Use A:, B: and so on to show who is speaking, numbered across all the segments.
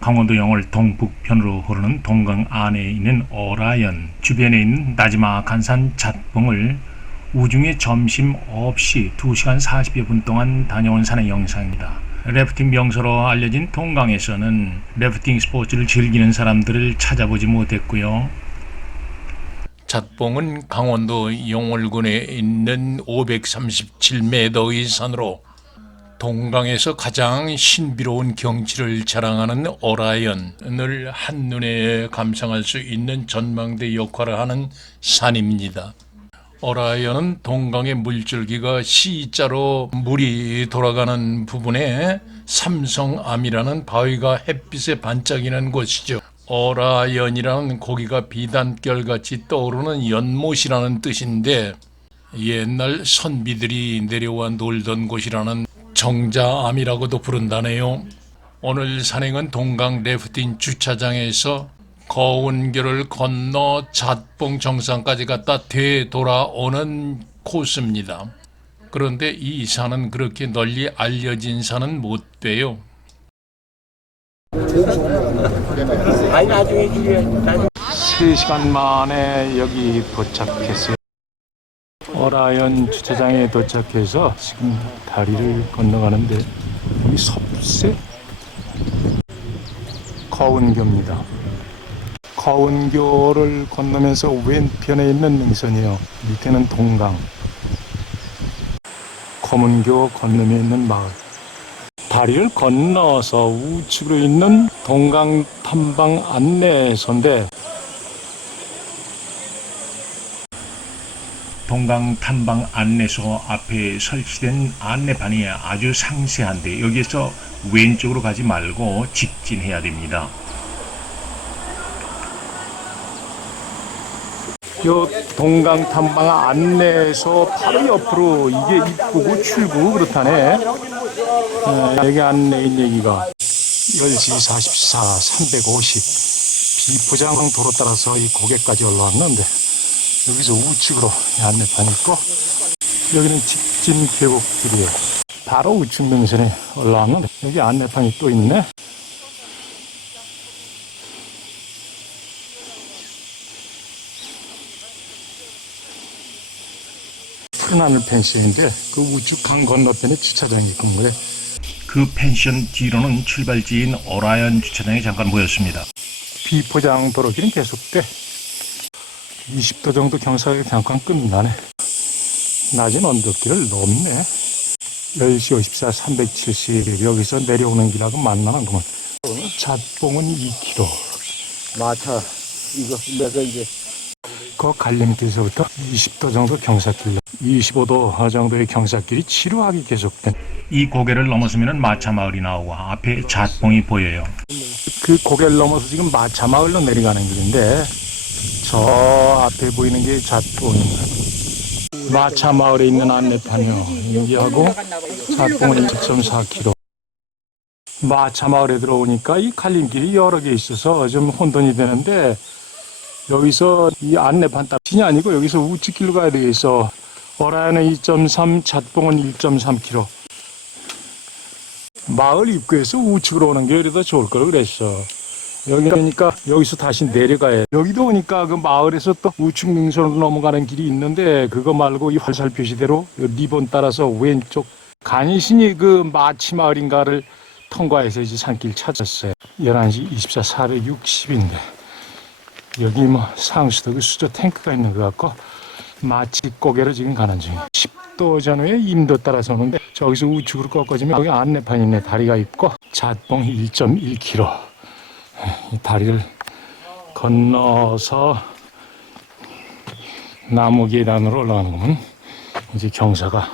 A: 강원도 영월 동북편으로 흐르는 동강 안에 있는 어라연 주변에 있는 나지막한 산 잣봉을 우중에 점심 없이 2시간 40여 분 동안 다녀온 산의 영상입니다. 래프팅 명소로 알려진 동강에서는 래프팅 스포츠를 즐기는 사람들을 찾아보지 못했고요. 잣봉은 강원도 영월군에 있는 537m의 산으로 동강에서 가장 신비로운 경치를 자랑하는 어라연을 한눈에 감상할 수 있는 전망대 역할을 하는 산입니다. 어라연은 동강의 물줄기가 C자로 물이 돌아가는 부분에 삼성암이라는 바위가 햇빛에 반짝이는 곳이죠. 어라연이라는 고기가 비단결같이 떠오르는 연못이라는 뜻인데 옛날 선비들이 내려와 놀던 곳이라는 정자암이라고도 부른다네요. 오늘 산행은 동강 래프팅 주차장에서 거운교를 건너 잣봉 정상까지 갔다 되돌아오는 코스입니다. 그런데 이 산은 그렇게 널리 알려진 산은 못 돼요.
B: 아니 나중에 이게 나중에
A: 3시간 만에 여기 도착했어요. 어라연 주차장에 도착해서 지금 다리를 건너가는데 여기 섭새 거운교입니다. 거운교를 건너면서 왼편에 있는 능선이요. 밑에는 동강. 검은교 건너에 있는 마을. 다리를 건너서 우측으로 있는 동강 탐방 안내소인데 동강 탐방 안내소 앞에 설치된 안내판이 아주 상세한데 여기에서 왼쪽으로 가지 말고 직진해야 됩니다. 요 동강 탐방 안내소 바로 옆으로 이게 입구고 출구 그렇다네. 어, 여기 안내인 얘기가 10시 44, 350 비포장 도로 따라서 이 고개까지 올라왔는데 여기서 우측으로 이 안내판이 있고 여기는 직진 계곡길이에요. 바로 우측 능선에 올라왔는데 여기 안내판이 또 있네. 푸른 하늘 펜션인데 그 우측 강 건너편에 주차장이 건물에 그 펜션 뒤로는 출발지인 오라연 주차장이 잠깐 모였습니다. 비포장 도로길은 계속돼 20도 정도 경사가 잠깐 끝나네. 낮은 언덕길을 넘네. 10시 54, 370 여기서 내려오는 길하고 만나는 거면 잣봉은 2km
B: 마차 이거 내가 이제
A: 그 갈림길에서부터 20도 정도 경사길로 25도 정도의 경사길이 지루하게 계속된 이 고개를 넘어서면 마차마을이 나오고 앞에 잣봉이 보여요. 그 고개를 넘어서 지금 마차마을로 내려가는 길인데 저 앞에 보이는 게 잣봉입니다. 마차 마을에 있는 안내판이요. 여기하고 잣봉은 1.4km. 마차 마을에 들어오니까 이 갈림길이 여러 개 있어서 좀 혼돈이 되는데 여기서 이 안내판 딱이 아니고 여기서 우측길로 가야 되겠어. 어라야는 2.3, 잣봉은 1.3km. 마을 입구에서 우측으로 오는 게 오히려 더 좋을 거라 그랬어. 여기 그러니까 여기서 다시 내려가야 해. 여기도 오니까 그 마을에서 또 우측 능선으로 넘어가는 길이 있는데 그거 말고 이 활살 표시대로 이 리본 따라서 왼쪽 간신히 그 마치 마을인가를 통과해서 이제 산길 찾았어요. 11시 24, 460인데 여기 뭐 상수도 그 수저 탱크가 있는 것 같고 마치 고개로 지금 가는 중이에요. 10도 전후에 임도 따라서 오는데 저기서 우측으로 꺾어지면 여기 안내판 있네 다리가 있고 잣봉 1.1km 이 다리를 건너서 나무 계단으로 올라가는 거면 이제 경사가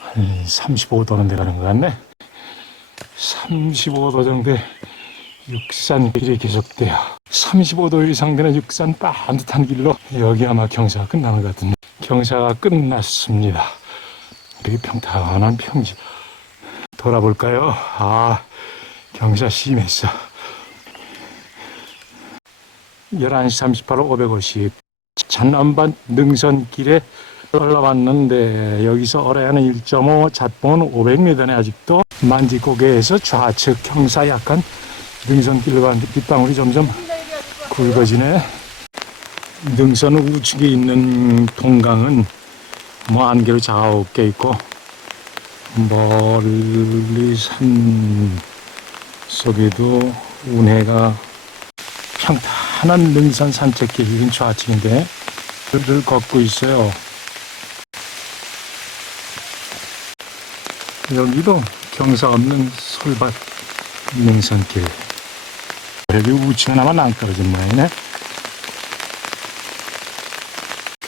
A: 한 35도는 돼가는 것 같네. 35도 정도의 육산길이 계속돼요 35도 이상 되는 육산 반듯한 길로 여기 아마 경사가 끝나는 것 같은데. 경사가 끝났습니다. 이렇게 평탄한 평지 돌아볼까요? 아 경사 심했어. 11시 38분 550 잔남반 능선길에 올라왔는데 여기서 어뢰하는 1.5 잣봉은 500m네 아직도. 만지고개에서 좌측 경사 약간 능선길로 가는데 빗방울이 점점 굵어지네. 능선 우측에 있는 동강은 뭐 안개로 자욱게 있고 멀리 산 속에도 운해가 평탄한 능선 산책길인 좌측인데 를 걷고 있어요. 여기도 경사 없는 솔밭 능선길. 여기 우측은 아마 낭떨어진 모양이네.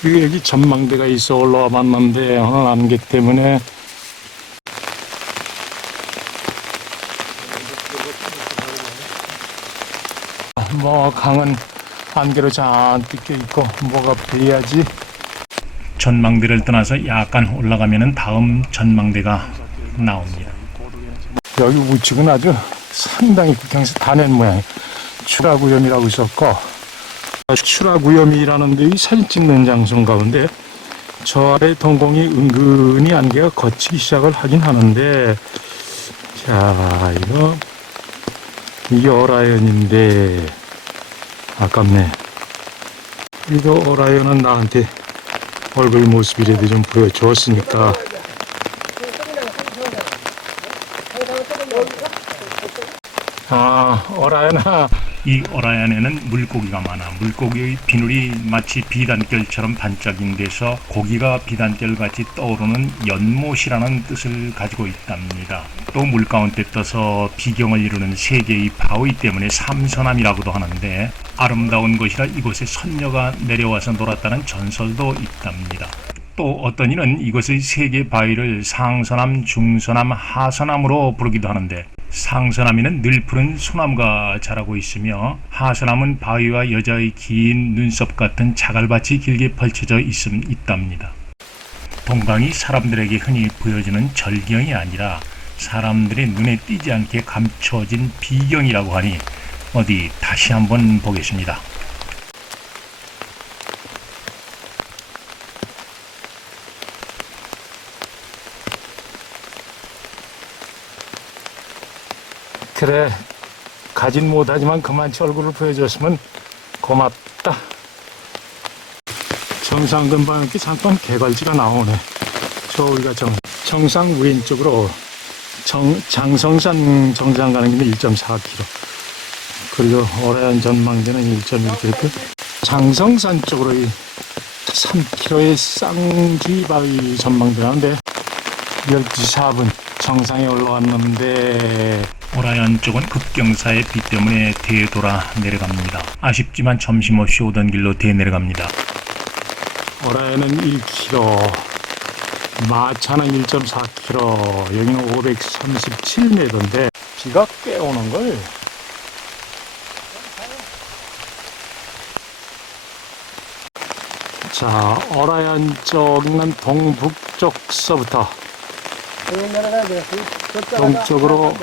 A: 그 여기 전망대가 있어 올라와 봤는데 오늘 안개 때문에 뭐 강은 안개로 잔뜩 껴 있고 뭐가 보여야지 전망대를 떠나서 약간 올라가면은 다음 전망대가 나옵니다. 여기 우측은 아주 상당히 국경에서 다낸 모양. 추라구염이라고 있었고 추라구염이라는 데 이 사진 찍는 장소 가운데 저 아래 동공이 은근히 안개가 걷히기 시작을 하긴 하는데 자 이거 어라연인데 아깝네. 이거 어라연은 나한테 얼굴 모습이라도 좀 보여주었으니까 아 어라연아 이 어라연에는 물고기가 많아. 물고기의 비늘이 마치 비단결처럼 반짝인 데서 고기가 비단결같이 떠오르는 연못이라는 뜻을 가지고 있답니다. 또 물 가운데 떠서 비경을 이루는 세 개의 바위 때문에 삼선함이라고도 하는데 아름다운 곳이라 이곳에 선녀가 내려와서 놀았다는 전설도 있답니다. 또 어떤 이는 이곳의 세개 바위를 상선암, 중선암, 하선암으로 부르기도 하는데 상선암에는 늘 푸른 소나무가 자라고 있으며 하선암은 바위와 여자의 긴 눈썹 같은 자갈밭이 길게 펼쳐져 있음 있답니다. 동강이 사람들에게 흔히 보여지는 절경이 아니라 사람들의 눈에 띄지 않게 감춰진 비경이라고 하니 어디 다시 한번 보겠습니다. 그래. 가진 못하지만 그만치 얼굴을 보여줬으면 고맙다. 정상 근방 이렇게 잠깐 개갈지가 나오네. 저 우리가 정, 정상 왼쪽으로 정, 장성산 정상 가는 길은 1.4km 그리고 어라얀 전망대는 1.1km 장성산 쪽으로 3km의 쌍쥐바위 전망대라는데 12시 4분 정상에 올라왔는데 오라연 쪽은 급경사의 비 때문에 되돌아 내려갑니다. 아쉽지만 점심없이 오던 길로 되내려갑니다. 오라연은 1km, 마차는 1.4km, 여기는 537m인데 비가 꽤 오는 걸. 자, 어라연 쪽은 동북쪽서부터 동쪽으로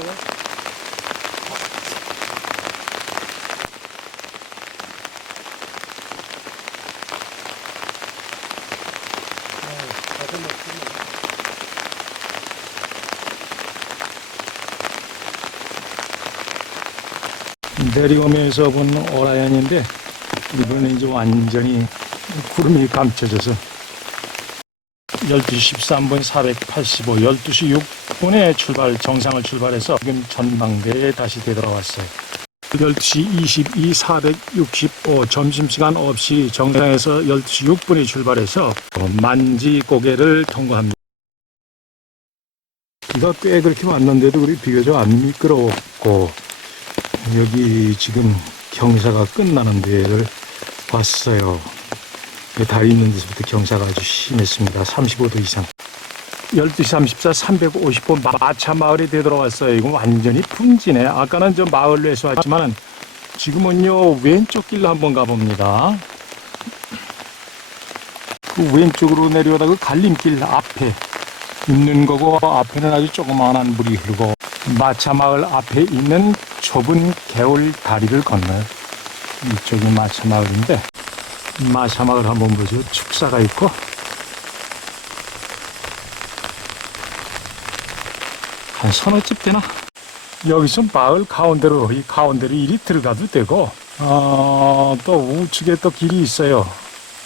A: 내려오면서 본 오라연인데 이번에 이제 완전히 구름이 감춰져서 12시 13분 485, 12시 6분에 출발, 정상을 출발해서 지금 전망대에 다시 되돌아왔어요. 12시 22, 465, 점심시간 없이 정상에서 12시 6분에 출발해서 만지 고개를 통과합니다. 비가 꽤 그렇게 왔는데도 우리 비교적 안 미끄러웠고, 여기 지금 경사가 끝나는 데를 왔어요. 그 다리 있는 데서부터 경사가 아주 심했습니다. 35도 이상. 12시 34, 350분 마차 마을에 되돌아왔어요. 이건 완전히 분지네. 아까는 저 마을에서 왔지만 지금은요 왼쪽 길로 한번 가봅니다. 그 왼쪽으로 내려오다 그 갈림길 앞에 있는 거고 앞에는 아주 조그마한 물이 흐르고 마차 마을 앞에 있는 좁은 개울 다리를 건너요. 이쪽이 마차마을인데 마차마을 한번 보죠. 축사가 있고 한 서너 집 되나? 여기서 마을 가운데로 이 가운데로 이리 들어가도 되고 어, 또 우측에 또 길이 있어요.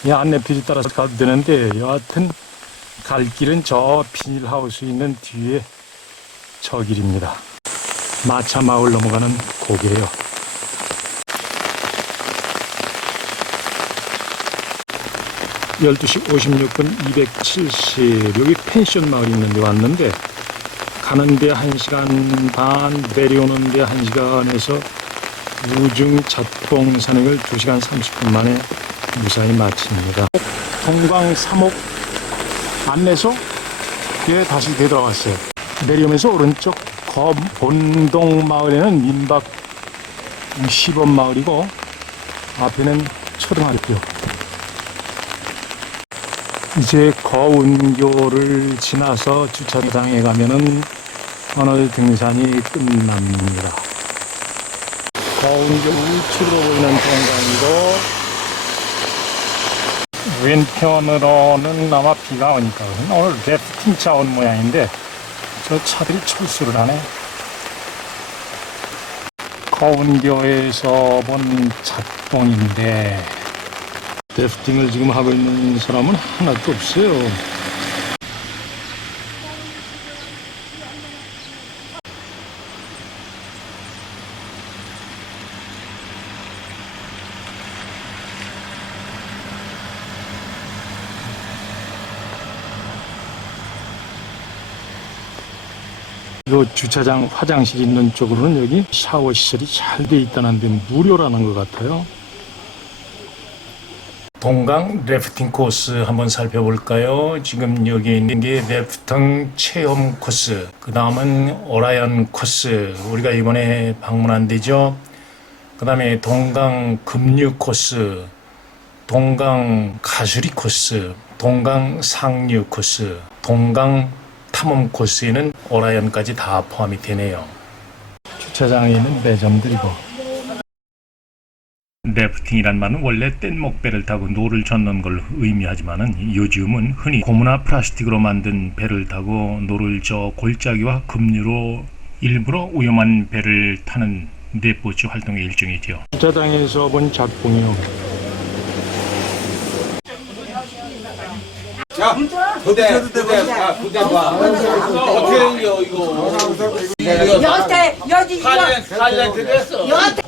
A: 이 안내필이 따라서 가도 되는데 여하튼 갈 길은 저 비닐하우스 있는 뒤에 저 길입니다. 마차 마을 넘어가는 고개예요. 열두 시 56분 270 여기 펜션 마을이 있는데 왔는데 가는데 1시간 반 내려오는데 1시간에서 우중 잣봉 산행을 2시간 30분 만에 무사히 마칩니다. 동광 3옥 안내소 에 다시 되돌아왔어요. 내려오면서 오른쪽 검 본동 마을에는 민박 시범 마을이고 앞에는 초등학교. 이제 거운교를 지나서 주차장에 가면은 오늘 등산이 끝납니다. 거운교 우측으로 보이는 동강이고 왼편으로는 아마 비가 오니까 오늘 래프팅 차온 모양인데 저 차들이 철수를 하네. 거운교에서 본 작동인데 래프팅을 지금 하고 있는 사람은 하나도 없어요. 요 주차장 화장실 있는 쪽으로는 여기 샤워 시설이 잘 돼 있다는데 무료라는 것 같아요. 동강 래프팅 코스 한번 살펴볼까요? 지금 여기 있는 게 래프팅 체험 코스, 그 다음은 오라이언 코스, 우리가 이번에 방문한 데죠. 그 다음에 동강 급류 코스, 동강 가수리 코스, 동강 상류 코스, 동강 탐험 코스에는 오라이언까지 다 포함이 되네요. 주차장에 있는 매점들이고. 래프팅이란 말은 원래 뗏목배를 타고 노를 젓는 걸 의미하지만은 요즘은 흔히 고무나 플라스틱으로 만든 배를 타고 노를 저 골짜기와 급류로 일부러 위험한 배를 타는 넷보츠 활동의 일종이죠. 주차장에서 본 작품이요.
C: 야, 부대, 부대, 아, 부대 봐. 어떻게 생겨, 이거.
D: 여태 여기
C: 살렌트, 살렌트 됐어.
D: 여태